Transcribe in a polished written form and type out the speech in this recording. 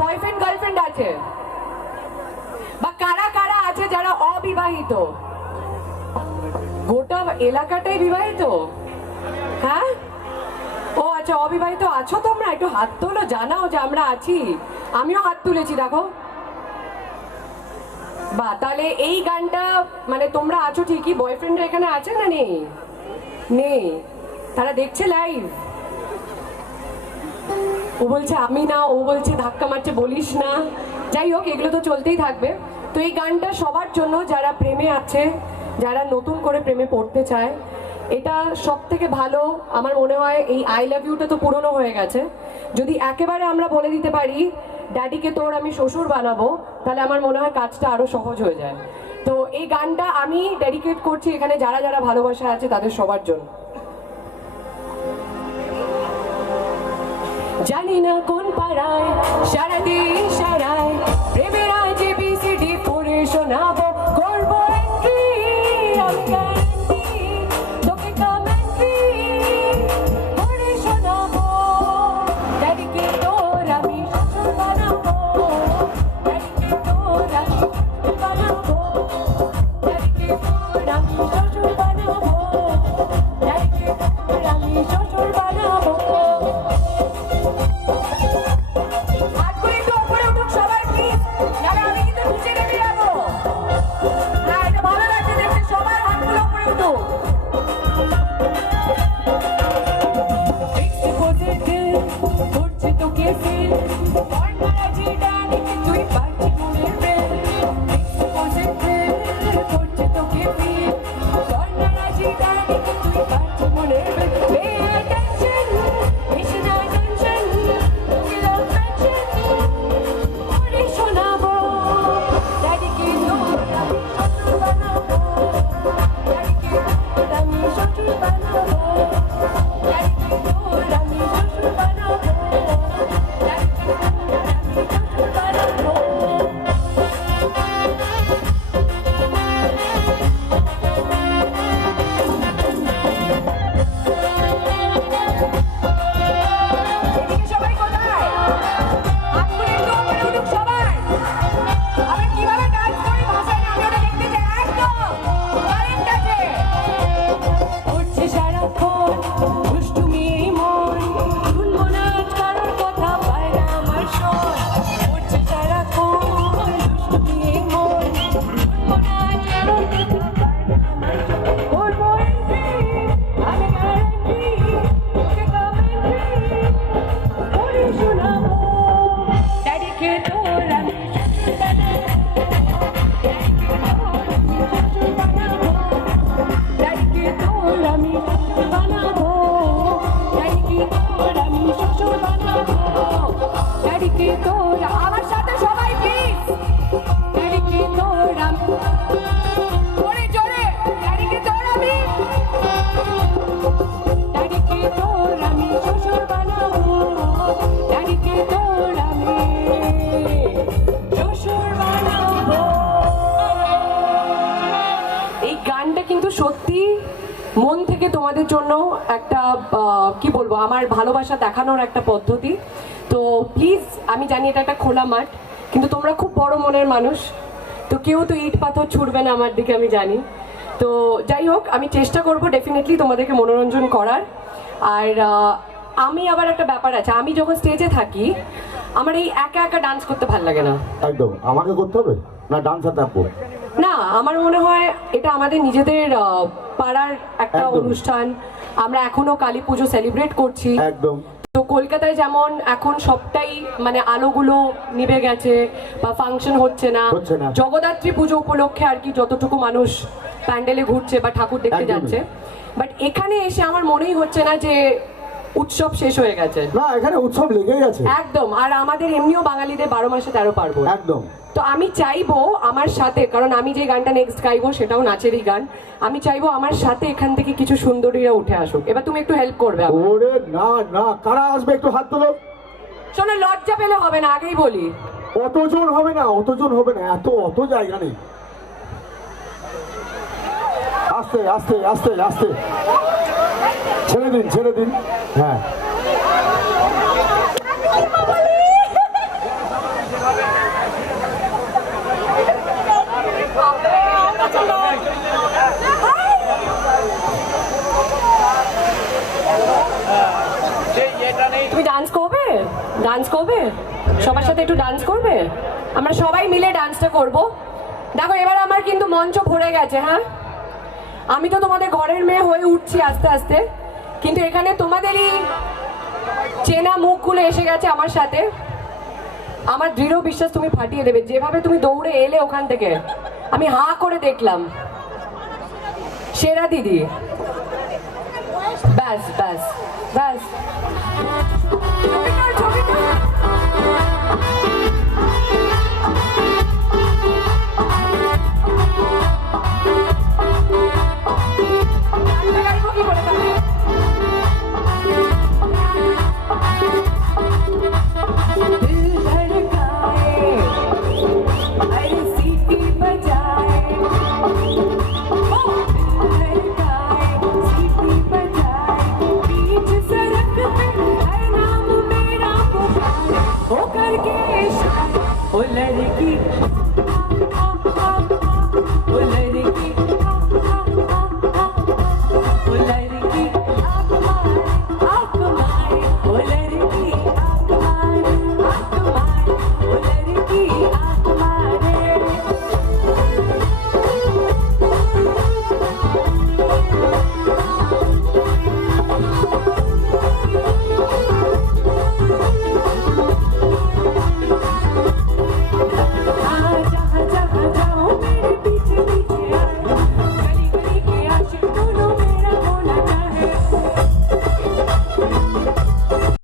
Boyfriend girlfriend আছে? বা কারা কারা আছে যারা অবিবাহিত? গোটা এলাকাটাই বিবাহিত? হ্যাঁ, ও আচ্ছা, অবিবাহিত আছো তোমরা? একটু হাত তোলো, জানাও যে আমরা আছি। আমিও হাত তুলেছি, দেখো। বা তাহলে এই গানটা মানে তোমরা আছো ঠিকই, বয়ফ্রেন্ড এখানে আছে না নেই? নেই, তারা দেখছে লাইভ। ও বলছে আমি না, ও বলছে ধাক্কা মারছে বলিস না। যাই হোক, এগুলো তো চলতেই থাকবে। তো এই গানটা সবার জন্য, যারা প্রেমে আছে, যারা নতুন করে প্রেমে পড়তে চায়। এটা সব থেকে ভালো আমার মনে হয়। এই আই লাভ ইউটা তো পুরনো হয়ে গেছে। যদি একেবারে আমরা বলে দিতে পারি ড্যাডিকে তোর আমি শ্বশুর বানাবো, তাহলে আমার মনে হয় কাজটা আরো সহজ হয়ে যায়। তো এই গানটা আমি ডেডিকেট করছি এখানে যারা যারা ভালোবাসা আছে তাদের সবার জন্য। জানি না কোন পাড়ায় সারাদিন সারায় প্রেমের আজ বিসিডি পড়ে শোনাবো, করবো এন্ট্রি আমি গ্যারান্টি, তোকে কমেন্ট্রি পড়ে শোনাবো। ড্যাডিকে তোর আমি শ্বশুর বানাবো, ড্যাডিকে তোর আমি শ্বশুর বানাবো, ড্যাডিকে তোর আমি শ্বশুর বানাবো, ড্যাডিকে তোর আমি শ্বশুর বানাবো। মন থেকে তোমাদের জন্য একটা কি বলবো, আমার ভালোবাসা দেখানোর একটা পদ্ধতি। তো প্লিজ, আমি জানি এটা একটা খোলা মাঠ, কিন্তু তোমরা খুব বড় মনের মানুষ, তো কেউ তো ইট পাথর ছুটবে না আমার দিকে, আমি জানি। তো যাই হোক, আমি চেষ্টা করব ডেফিনেটলি তোমাদেরকে মনোরঞ্জন করার। আর আমি আবার একটা ব্যাপার আছে, আমি যখন স্টেজে থাকি আমার এই একা একা ডান্স করতে ভালো লাগে না। একদম আমাকে করতে হবে না ডান্সার থাকবো না, আমার মনে হয় এটা আমাদের নিজেদের পাড়ার একটা অনুষ্ঠান। আমরা এখনো কালী পুজো সেলিব্রেট করছি। একদম। তো কলকাতায় যেমন এখন সবটাই মানে আলোগুলো নিভে গেছে বা ফাংশন হচ্ছে না, জগদ্ধাত্রী পুজো উপলক্ষে আর কি যতটুকু মানুষ প্যান্ডেলে ঘুরছে বা ঠাকুর দেখতে যাচ্ছে, বাট এখানে এসে আমার মনেই হচ্ছে না যে উৎসব শেষ হয়ে গেছে। না, এখানে উৎসব লেগেই আছে একদম। আর আমাদের এমনিও বাঙালিদের 12 মাসে 13 পার্বণ। একদম। তো আমি চাইবো আমার সাথে, কারণ আমি যে গানটা নেক্সট গাইবো সেটাও নাচেরই গান, আমি চাইবো আমার সাথে এখান থেকে কিছু সুন্দরীরা উঠে আসুক। এবার তুমি একটু হেল্প করবে। ওরে না না, কারা আসবে একটু হাত তোলো। শোনো, লজ্জা পেলে হবে না, আগেই বলি। অতজন হবে না, অতজন হবে না, অত জায়গা নেই। আস্তে আস্তে আস্তে আস্তে ছেড়ে দিন। হ্যাঁ, হবে? সবার সাথে একটু ডান্স করবে? আমরা সবাই মিলে ডান্সটা করব। দেখো এবার আমার কিন্তু মঞ্চ ভরে গেছে, হ্যাঁ? আমি তো তোমাদের ঘরের মেয়ে হয়ে উঠছি আস্তে আস্তে, কিন্তু এখানে তোমাদেরই চেনা মুখগুলো এসে গেছে আমার সাথে। আমার দৃঢ় বিশ্বাস তুমি ফাটিয়ে দেবে। যেভাবে তুমি দৌড়ে এলে ওখান থেকে, আমি হা করে দেখলাম। সেরা দিদি, ব্যাস ব্যাস ব্যাস।